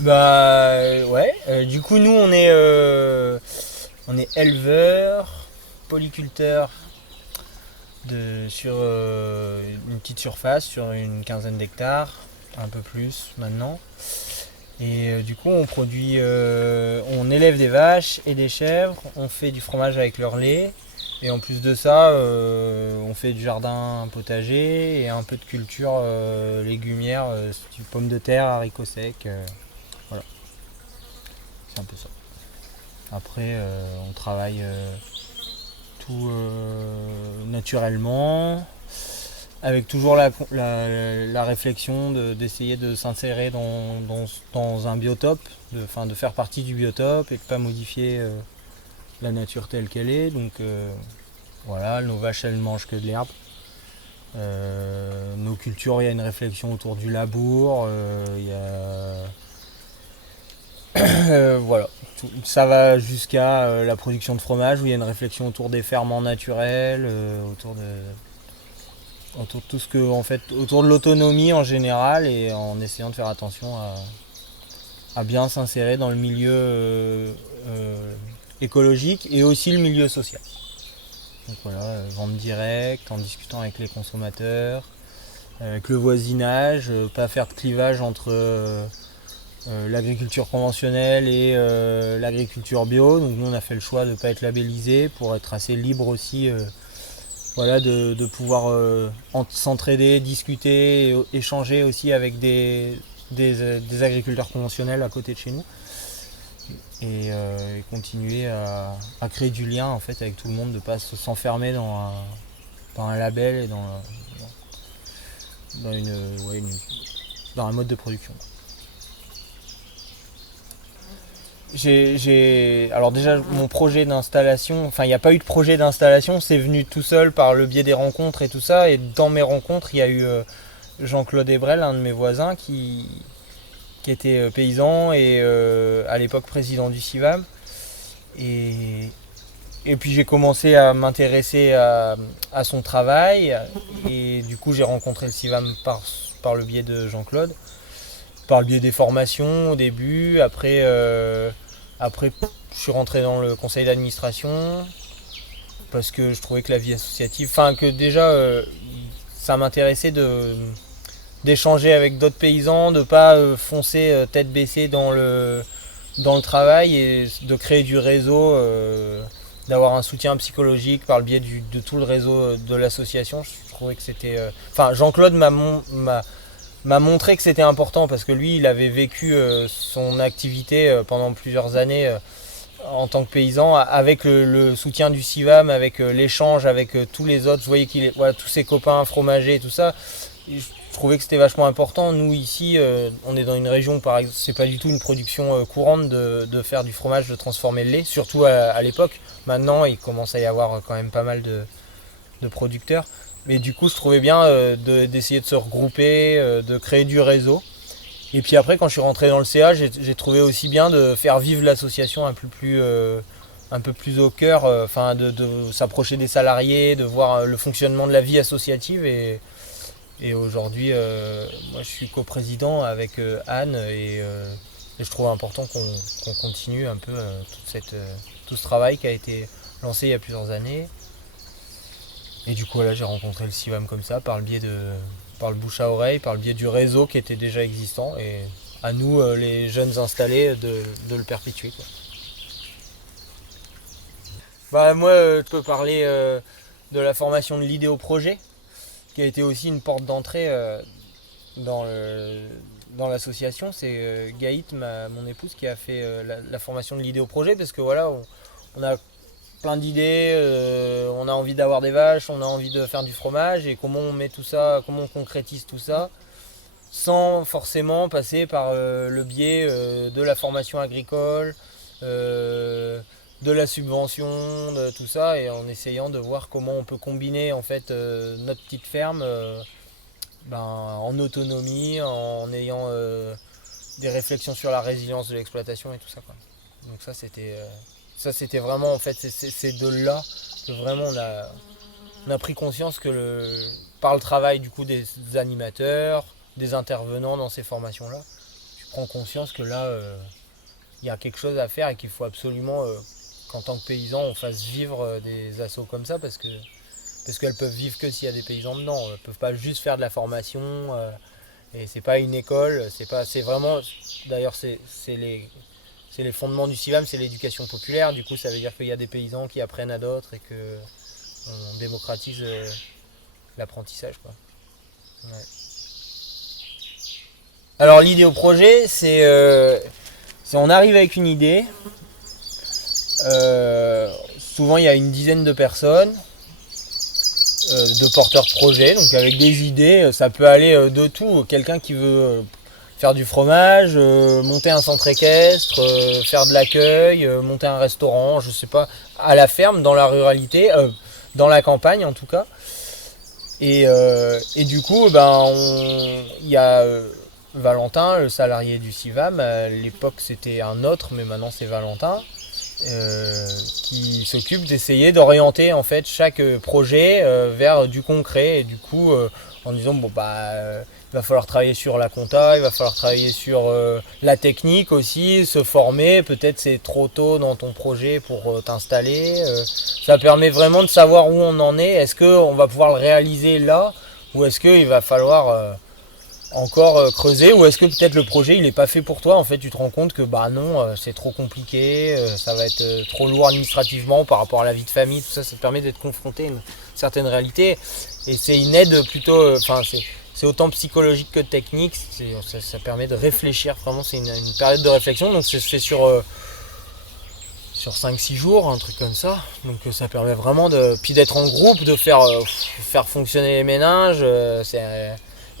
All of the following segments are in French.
Ouais. Du coup, nous, on est éleveurs, polyculteurs sur une petite surface, sur une quinzaine d'hectares, un peu plus maintenant. Et du coup, on élève des vaches et des chèvres, on fait du fromage avec leur lait. Et en plus de ça, on fait du jardin potager et un peu de culture légumière, style pommes de terre, haricots secs. Voilà, c'est un peu ça. Après, on travaille tout naturellement, avec toujours la réflexion d'essayer de s'insérer dans un biotope, de faire partie du biotope et de ne pas modifier la nature telle qu'elle est. Donc voilà, nos vaches elles mangent que de l'herbe. Nos cultures, il y a une réflexion autour du labour, voilà. Ça va jusqu'à la production de fromage où il y a une réflexion autour des ferments naturels, autour de tout ce que, en fait, autour de l'autonomie en général et en essayant de faire attention à bien s'insérer dans le milieu écologique et aussi le milieu social. Donc voilà, vente directe, en discutant avec les consommateurs, avec le voisinage, pas faire de clivage entre l'agriculture conventionnelle et l'agriculture bio. Donc nous on a fait le choix de ne pas être labellisé pour être assez libre aussi voilà, de pouvoir s'entraider, discuter, échanger aussi avec des agriculteurs conventionnels à côté de chez nous et continuer à créer du lien en fait avec tout le monde, de ne pas s'enfermer dans un label et dans, dans un mode de production. Alors déjà mon projet d'installation, enfin il n'y a pas eu de projet d'installation, c'est venu tout seul par le biais des rencontres et tout ça. Et dans mes rencontres, il y a eu Jean-Claude Ebrel, un de mes voisins, qui était paysan et à l'époque président du CIVAM. Et, et puis j'ai commencé à m'intéresser à son travail. Et du coup j'ai rencontré le CIVAM par le biais de Jean-Claude, par le biais des formations au début. Après je suis rentré dans le conseil d'administration parce que je trouvais que la vie associative, enfin que déjà ça m'intéressait d'échanger avec d'autres paysans, de pas foncer tête baissée dans le travail et de créer du réseau, d'avoir un soutien psychologique par le biais de tout le réseau de l'association. Je trouvais que c'était. Enfin, Jean-Claude m'a montré que c'était important parce que lui, il avait vécu son activité pendant plusieurs années en tant que paysan avec le soutien du CIVAM, avec l'échange avec tous les autres. Je voyais voilà, tous ses copains fromagers et tout ça. Et je trouvais que c'était vachement important. Nous ici, on est dans une région, par exemple, c'est pas du tout une production courante de faire du fromage, de transformer le lait, surtout à l'époque. Maintenant, il commence à y avoir quand même pas mal de producteurs. Mais du coup, je trouvais bien d'essayer de se regrouper, de créer du réseau. Et puis après, quand je suis rentré dans le CA, j'ai trouvé aussi bien de faire vivre l'association un peu plus au cœur, enfin de s'approcher des salariés, de voir le fonctionnement de la vie associative. Et aujourd'hui, moi je suis coprésident avec Anne et je trouve important qu'on continue un peu tout ce travail qui a été lancé il y a plusieurs années. Et du coup, là, j'ai rencontré le CIVAM comme ça, par le bouche à oreille, par le biais du réseau qui était déjà existant. Et à nous, les jeunes installés, de le perpétuer, quoi. Bah, moi, je peux parler de la formation de l'idée au projet, qui a été aussi une porte d'entrée dans le- dans l'association. C'est Gaït, mon épouse, qui a fait la formation de l'idée au projet, parce que voilà, on a plein d'idées, on a envie d'avoir des vaches, on a envie de faire du fromage, et comment on met tout ça, comment on concrétise tout ça, sans forcément passer par le biais de la formation agricole, euh, de la subvention, de tout ça, et en essayant de voir comment on peut combiner en fait notre petite ferme en autonomie, en ayant des réflexions sur la résilience de l'exploitation et tout ça, quoi. Donc ça c'était vraiment en fait c'est de là que vraiment on a pris conscience que par le travail du coup des animateurs, des intervenants dans ces formations là, prends conscience que là, il y a quelque chose à faire et qu'il faut absolument qu'en tant que paysan, on fasse vivre des assos comme ça parce qu'elles peuvent vivre que s'il y a des paysans dedans. Elles peuvent pas juste faire de la formation et c'est pas une école. C'est vraiment. D'ailleurs, c'est les fondements du CIVAM, c'est l'éducation populaire. Du coup, ça veut dire qu'il y a des paysans qui apprennent à d'autres et que on démocratise l'apprentissage, quoi. Ouais. Alors l'idée au projet, c'est on arrive avec une idée. Souvent il y a une dizaine de personnes, de porteurs de projet, donc avec des idées, ça peut aller de tout. Quelqu'un qui veut faire du fromage, monter un centre équestre, faire de l'accueil, monter un restaurant, je sais pas, à la ferme, dans la ruralité, dans la campagne en tout cas. Et du coup, il y a Valentin, le salarié du CIVAM. À l'époque, c'était un autre, mais maintenant c'est Valentin, qui s'occupe d'essayer d'orienter en fait chaque projet vers du concret. Et du coup, en disant il va falloir travailler sur la compta, il va falloir travailler sur la technique aussi, se former. Peut-être c'est trop tôt dans ton projet pour t'installer. Ça permet vraiment de savoir où on en est. Est-ce qu'on va pouvoir le réaliser là, ou est-ce qu'il va falloir encore creuser, ou est-ce que peut-être le projet il est pas fait pour toi. En fait tu te rends compte que non, c'est trop compliqué, ça va être trop lourd administrativement par rapport à la vie de famille, tout ça. Ça te permet d'être confronté à une certaine réalité et c'est une aide plutôt, c'est autant psychologique que technique. Ça permet de réfléchir vraiment, c'est une période de réflexion, donc c'est fait sur 5-6 jours, un truc comme ça. Donc ça permet vraiment puis d'être en groupe, de faire fonctionner les ménages.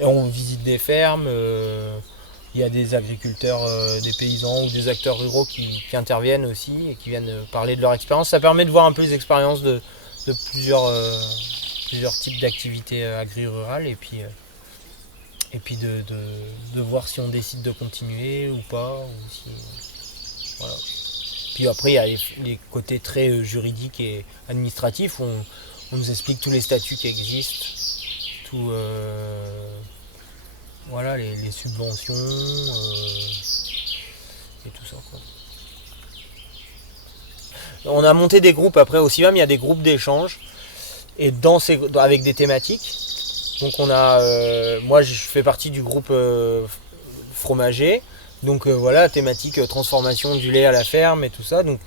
Et on visite des fermes, il y a des agriculteurs, des paysans ou des acteurs ruraux qui interviennent aussi et qui viennent parler de leur expérience. Ça permet de voir un peu les expériences de plusieurs types d'activités agri-rurales et puis de voir si on décide de continuer ou pas. Ou si, voilà. Puis après, il y a les côtés très juridiques et administratifs où on nous explique tous les statuts qui existent. Voilà, les subventions et tout ça, quoi. On a monté des groupes après au CIVAM, il y a des groupes d'échange et avec des thématiques. Donc moi je fais partie du groupe fromager, donc voilà, thématique transformation du lait à la ferme et tout ça. Donc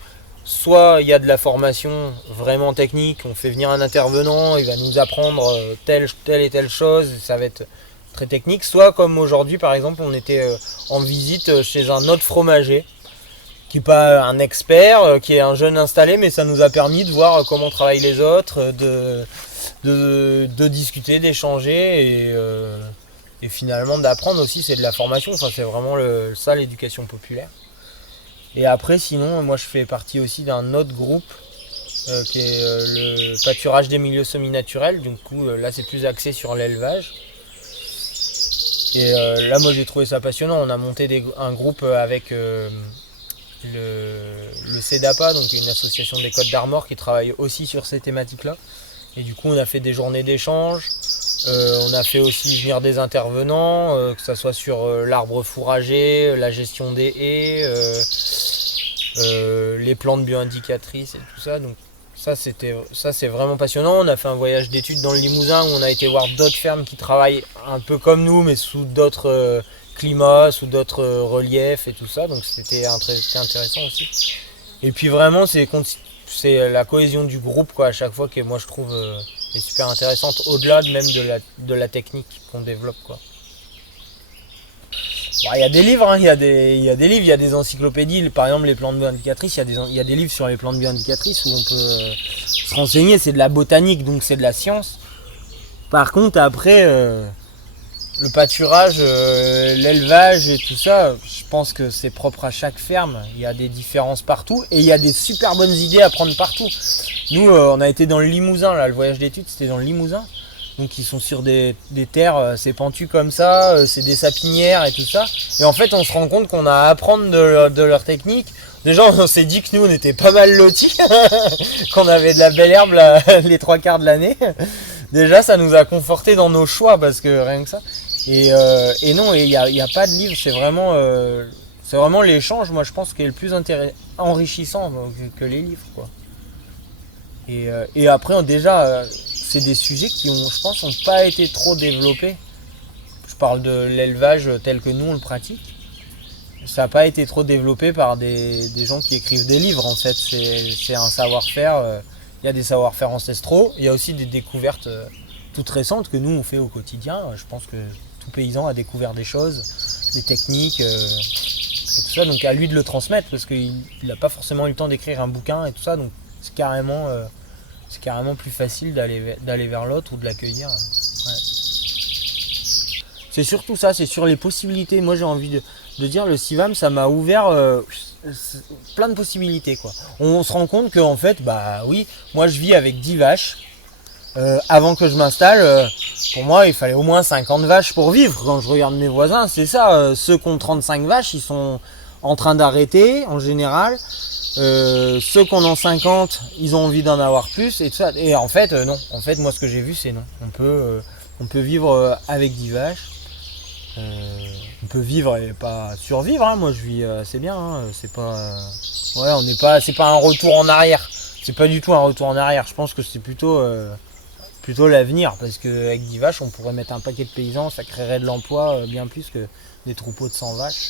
soit il y a de la formation vraiment technique, on fait venir un intervenant, il va nous apprendre telle et telle chose, ça va être très technique. Soit comme aujourd'hui par exemple, on était en visite chez un autre fromager, qui n'est pas un expert, qui est un jeune installé, mais ça nous a permis de voir comment travaillent les autres, de discuter, d'échanger et finalement d'apprendre aussi. C'est de la formation, enfin, c'est vraiment ça l'éducation populaire. Et après sinon moi je fais partie aussi d'un autre groupe qui est le pâturage des milieux semi-naturels. Du coup là c'est plus axé sur l'élevage. Et là moi j'ai trouvé ça passionnant. On a monté un groupe avec le CEDAPA, donc une association des Côtes d'Armor qui travaille aussi sur ces thématiques-là. Et du coup on a fait des journées d'échange. On a fait aussi venir des intervenants, que ce soit sur l'arbre fourrager, la gestion des haies, les plantes bioindicatrices et tout ça. Donc ça c'est vraiment passionnant. On a fait un voyage d'études dans le Limousin où on a été voir d'autres fermes qui travaillent un peu comme nous mais sous d'autres climats, sous d'autres reliefs et tout ça. Donc c'était intéressant aussi. Et puis vraiment c'est la cohésion du groupe, quoi, à chaque fois, que moi je trouve est super intéressante, au-delà même de la technique qu'on développe, quoi. Bon, il y a des livres, hein, il y a des encyclopédies, par exemple les plantes bioindicatrices, il y a des livres sur les plantes bioindicatrices où on peut se renseigner. C'est de la botanique, donc c'est de la science. Par contre après le pâturage, l'élevage et tout ça, je pense que c'est propre à chaque ferme. Il y a des différences partout et il y a des super bonnes idées à prendre partout. Nous, on a été dans le Limousin, là, le voyage d'études, c'était dans le Limousin. Donc ils sont sur des terres, c'est pentu comme ça, c'est des sapinières et tout ça. Et en fait, on se rend compte qu'on a à apprendre de leur technique. Déjà, on s'est dit que nous, on était pas mal lotis, qu'on avait de la belle herbe les 3 quarts de l'année. Déjà, ça nous a conforté dans nos choix, parce que rien que ça. Et non, il y a pas de livre, c'est vraiment l'échange, moi je pense, qui est le plus enrichissant que les livres, quoi. Et après, déjà, c'est des sujets qui ont, je pense, n'ont pas été trop développés. Je parle de l'élevage tel que nous on le pratique. Ça n'a pas été trop développé par des gens qui écrivent des livres, en fait. C'est un savoir-faire. Il y a des savoir-faire ancestraux. Il y a aussi des découvertes toutes récentes que nous on fait au quotidien. Je pense que tout paysan a découvert des choses, des techniques et tout ça. Donc à lui de le transmettre parce qu'il n'a pas forcément eu le temps d'écrire un bouquin et tout ça. Donc c'est carrément plus facile d'aller vers l'autre ou de l'accueillir. Ouais. C'est surtout ça, c'est sur les possibilités. Moi j'ai envie de dire, le CIVAM, ça m'a ouvert plein de possibilités, quoi. On se rend compte que en fait, bah oui, moi je vis avec 10 vaches. Avant que je m'installe, pour moi il fallait au moins 50 vaches pour vivre. Quand je regarde mes voisins, c'est ça, ceux qui ont 35 vaches, ils sont en train d'arrêter en général. Ceux qui en ont 50, ils ont envie d'en avoir plus et tout ça. Et en fait, non. En fait, moi ce que j'ai vu, c'est non. On peut vivre avec 10 vaches. On peut vivre et pas survivre, hein. Moi je vis assez bien, hein. C'est pas. Ouais, c'est pas un retour en arrière. C'est pas du tout un retour en arrière. Je pense que c'est plutôt l'avenir. Parce qu'avec 10 vaches, on pourrait mettre un paquet de paysans, ça créerait de l'emploi bien plus que des troupeaux de 100 vaches.